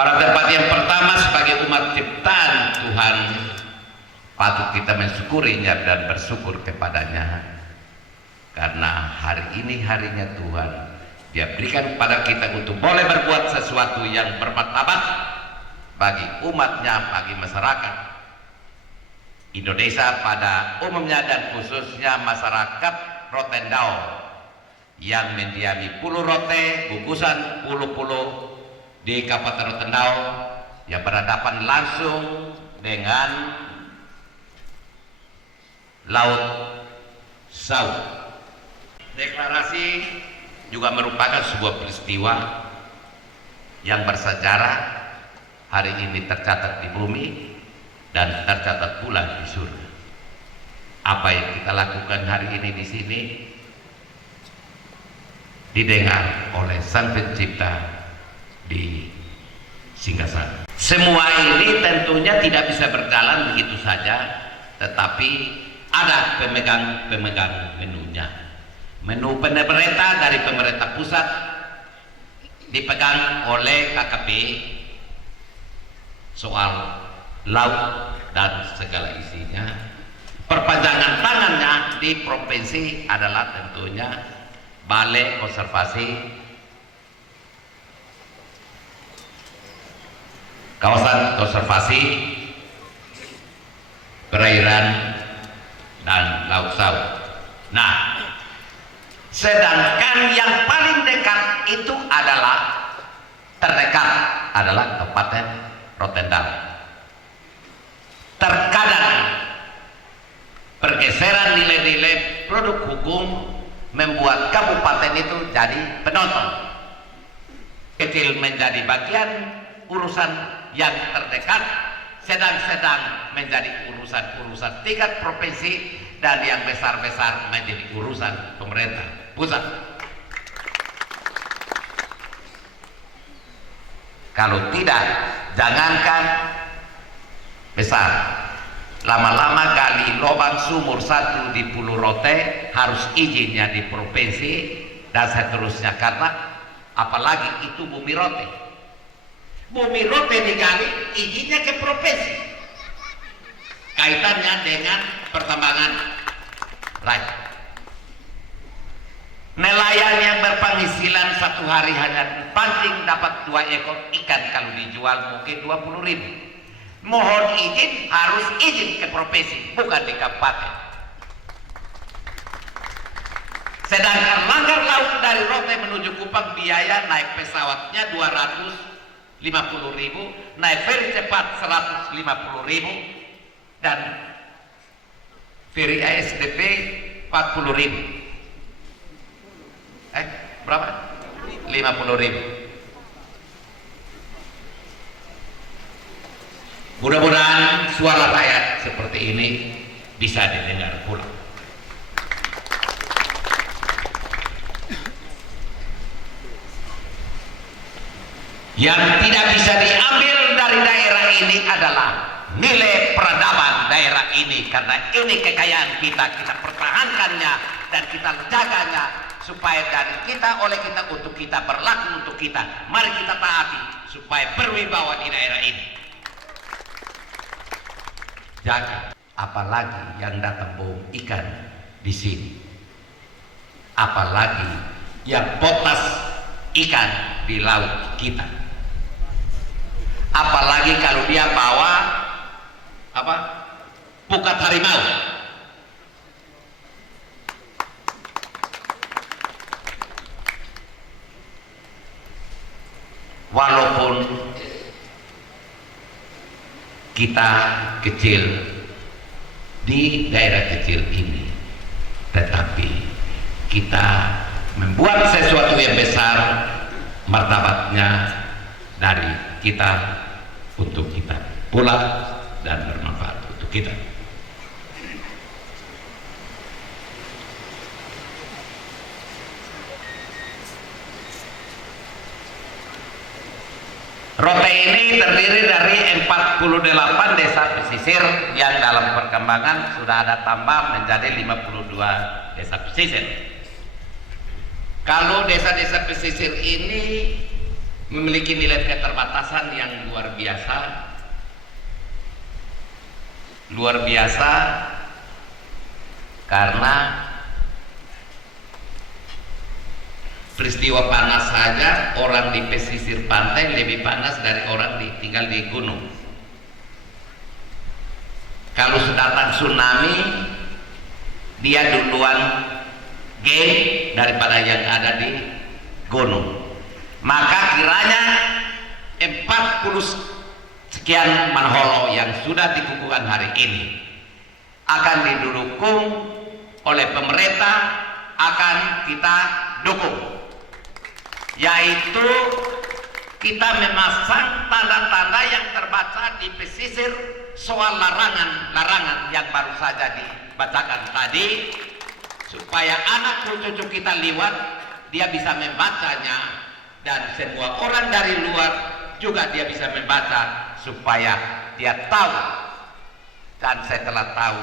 Pada tempat yang pertama sebagai umat ciptaan Tuhan, patut kita mensyukurinya dan bersyukur kepadanya, karena hari ini harinya Tuhan. Dia berikan kepada kita untuk boleh berbuat sesuatu yang bermartabat bagi umatnya, bagi masyarakat Indonesia pada umumnya dan khususnya masyarakat Rotendao yang mendiami Pulau Rote, gugusan pulau-pulau di Kabupaten Rotendao yang berhadapan langsung dengan Laut Saud. Deklarasi juga merupakan sebuah peristiwa yang bersejarah, hari ini tercatat di bumi dan tercatat pula di surga. Apa yang kita lakukan hari ini di sini didengar oleh Sang Pencipta di Singgasana. Semua ini tentunya tidak bisa berjalan begitu saja, tetapi ada pemegang menunya. Menu pemerintah dari pemerintah pusat dipegang oleh KKP soal laut dan segala isinya. Perpanjangan tangannya di provinsi adalah tentunya Balai Konservasi Kawasan Konservasi Perairan dan Laut Saud. Nah, sedangkan yang paling dekat itu adalah terdekat adalah Kabupaten Rotendao. Terkadang pergeseran nilai-nilai produk hukum membuat kabupaten itu jadi penonton, kecil menjadi bagian urusan yang terdekat, sedang-sedang menjadi urusan-urusan tingkat provinsi, dan yang besar-besar menjadi urusan pemerintah pusat. Kalau tidak, jangankan besar, lama-lama gali lubang sumur satu di Pulau Rote harus izinnya di provinsi dan seterusnya, karena apalagi itu bumi Rote. Bumi Rote digali, izinnya ke provinsi. Kaitannya dengan pertambangan rakyat. Nelayan yang berpenghasilan satu hari hanya pancing dapat 2 ekor ikan, kalau dijual mungkin 20.000. Mohon izin, harus izin ke provinsi, bukan di kabupaten. Sedangkan langgar laut dari Rote menuju Kupang biaya naik pesawatnya 250.000, naik feri cepat 150.000, dan feri ASDP 40.000. Berapa? 50.000. Mudah-mudahan suara rakyat seperti ini bisa didengar pula. Yang tidak bisa diambil dari daerah ini adalah nilai peradaban daerah ini, karena ini kekayaan kita, kita pertahankannya dan kita jaganya supaya dari kita, oleh kita, untuk kita, berlaku untuk kita. Mari kita taati supaya berwibawa di daerah ini. Jaga, apalagi yang datang bom ikan di sini, apalagi yang potas ikan di laut kita, apalagi kalau dia bawa apa, pukat harimau. Walaupun kita kecil di daerah kecil ini, tetapi kita membuat sesuatu yang besar, martabatnya dari kita untuk kita pula dan bermanfaat untuk kita. Rote ini terdiri dari 48 desa pesisir yang dalam perkembangan sudah ada tambah menjadi 52 desa pesisir. Kalau desa-desa pesisir ini memiliki nilai keterbatasan yang luar biasa karena peristiwa panas saja orang di pesisir pantai lebih panas dari orang tinggal di gunung. Kalau datang tsunami dia duluan game daripada yang ada di gunung. Maka kiranya 40 sekian manholo yang sudah dikukuhkan hari ini akan didukung oleh pemerintah, akan kita dukung, yaitu kita memasang tanda-tanda yang terbaca di pesisir soal larangan yang baru saja dibacakan tadi, supaya anak cucu kita lewat dia bisa membacanya, dan semua orang dari luar juga dia bisa membaca supaya dia tahu, dan setelah tahu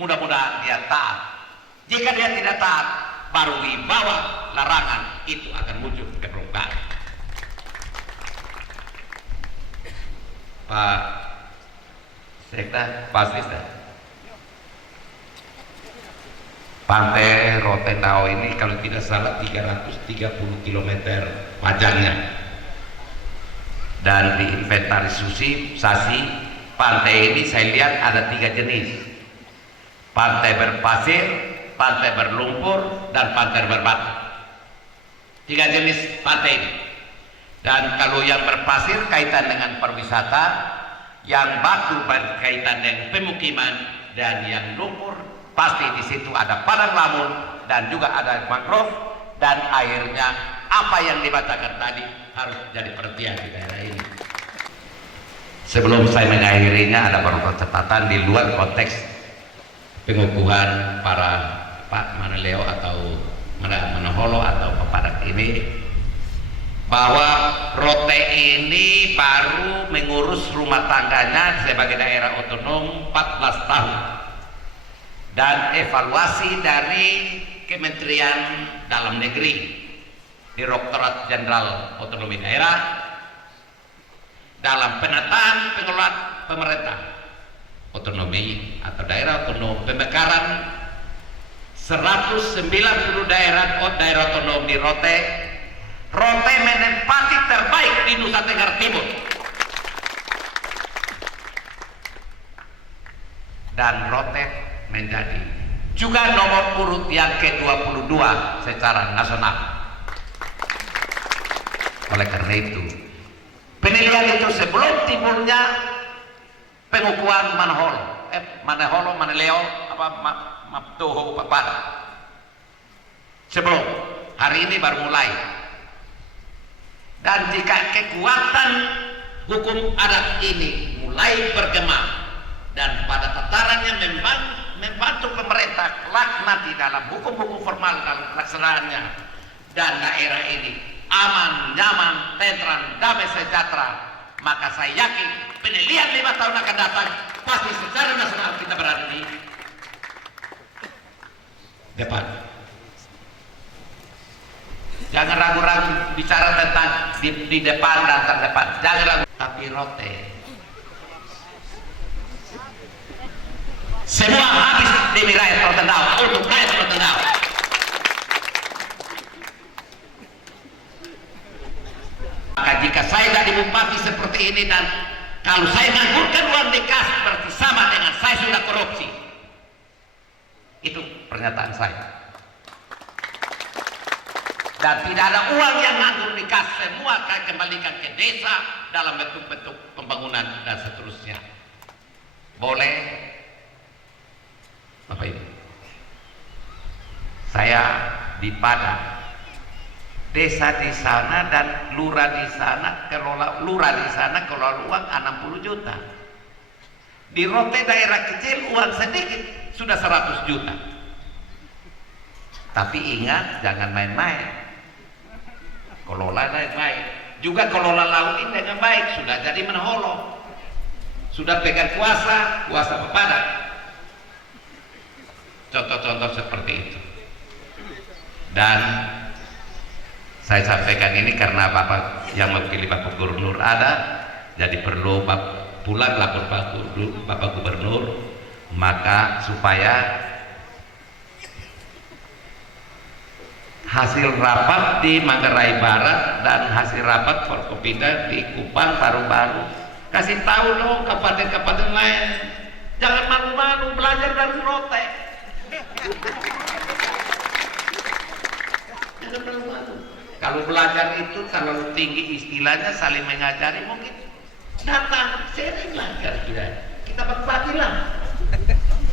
mudah-mudahan dia taat. Jika dia tidak taat, baru wibawa larangan itu akan muncul ke permukaan. Pak Sekda, Pak Sekda, Pantai Rotendao ini kalau tidak salah 330 km panjangnya, dan diinventarisasi pantai ini saya lihat ada 3 jenis: pantai berpasir, pantai berlumpur, dan pantai berbatu. 3 jenis pantai ini. Dan kalau yang berpasir kaitan dengan perwisata, yang batu berkaitan dengan pemukiman, dan yang lumpur pasti di situ ada padang lamun dan juga ada mangrove, dan airnya apa yang dibacakan tadi harus jadi perhatian di daerah ini. Sebelum saya mengakhirinya, ada beberapa catatan di luar konteks pengukuhan para Pak Maneleo atau Manaholo atau Pepadak ini, bahwa Rote ini baru mengurus rumah tangganya sebagai daerah otonom 14 tahun, dan evaluasi dari Kementerian Dalam Negeri, Direktorat Jenderal Otonomi Daerah, dalam penataan pengelolaan pemerintah otonomi atau daerah otonom pemekaran 190 daerah otonom di Rote menempati terbaik di Nusa Tenggara Timur, dan Rote menjadi juga nomor urut yang ke-22 secara nasional. Oleh karena itu, penilaian itu sebelum timbulnya pengukuhan Maneleo, Maptoho, Papada, sebelum hari ini baru mulai. Dan jika kekuatan hukum adat ini mulai bergema dan pada tatarannya membantu pemerintah kelak nanti dalam hukum-hukum formal dalam pelaksanaannya, dan daerah ini aman, nyaman, tentram, damai, sejahtera, maka saya yakin penilaian 5 tahun akan datang pasti secara nasional kita berada di depan. Jangan ragu-ragu bicara tentang di depan dan terdepan, jangan ragu. Tapi Rote semua habis demi rakyat Rotendao, untuk rakyat Rotendao. Maka jika saya jadi bupati seperti ini, dan kalau saya menggugurkan uang di kas, berarti sama dengan saya sudah korupsi. Itu pernyataan saya. Dan tidak ada uang yang nganggur di kas, semua akan kembalikan ke desa dalam bentuk-bentuk pembangunan dan seterusnya. Boleh apa ini? Saya di Padang, desa di sana dan lurah di sana kelola uang 60 juta. Di Rote daerah kecil uang sedikit sudah 100 juta. Tapi ingat, jangan main-main. Kelola dengan baik, juga kelola laut ini dengan baik, sudah jadi Manaholo, sudah pegang kuasa Pepadak. Contoh-contoh seperti itu. Dan Saya sampaikan ini karena Bapak yang mewakili Bapak Gubernur ada, jadi perlu pulang lapor Bapak Gubernur, maka supaya hasil rapat di Manggarai Barat dan hasil rapat Forkopimda di Kupang baru-baru kasih tahu loh kabupaten-kabupaten lain, jangan malu-malu belajar dari Rote. Jangan malu-malu. Kalau belajar itu terlalu tinggi istilahnya saling mengajari, mungkin datang sering belajar kita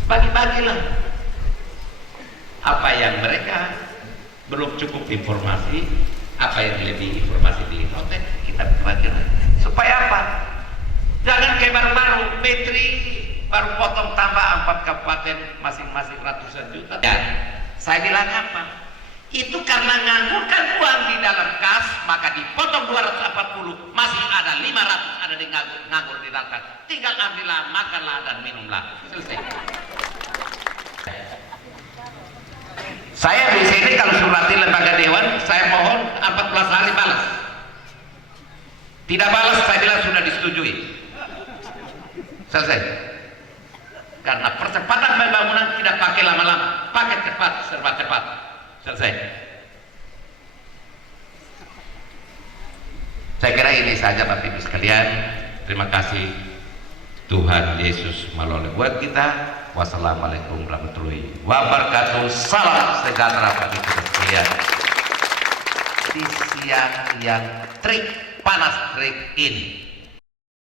bagi-bagilah apa yang mereka belum cukup informasi, apa yang lebih informasi di Rote kita bagi supaya apa? Jangan kayak baru-baru Petri baru potong tambah 4 kabupaten masing-masing ratusan juta. Ya, saya bilang apa? Itu karena nganggurkan uang di dalam kas, maka dipotong 240, masih ada 500 ada di nganggur di dalam kas. Tinggal ambillah, makanlah dan minumlah. Selesai. Saya di sini kalau surati lembaga dewan, saya mohon 14 hari balas. Tidak balas, saya bilang sudah disetujui. Selesai. Karena percepatan pembangunan tidak pakai lama-lama, pakai cepat, serba cepat. Selesai. Saya kira ini saja Bapak Ibu sekalian. Terima kasih Tuhan Yesus melalui buat kita. Wassalamualaikum warahmatullahi wabarakatuh. Salam sejahtera Bapak Ibu sekalian. Di siang yang terik, panas terik ini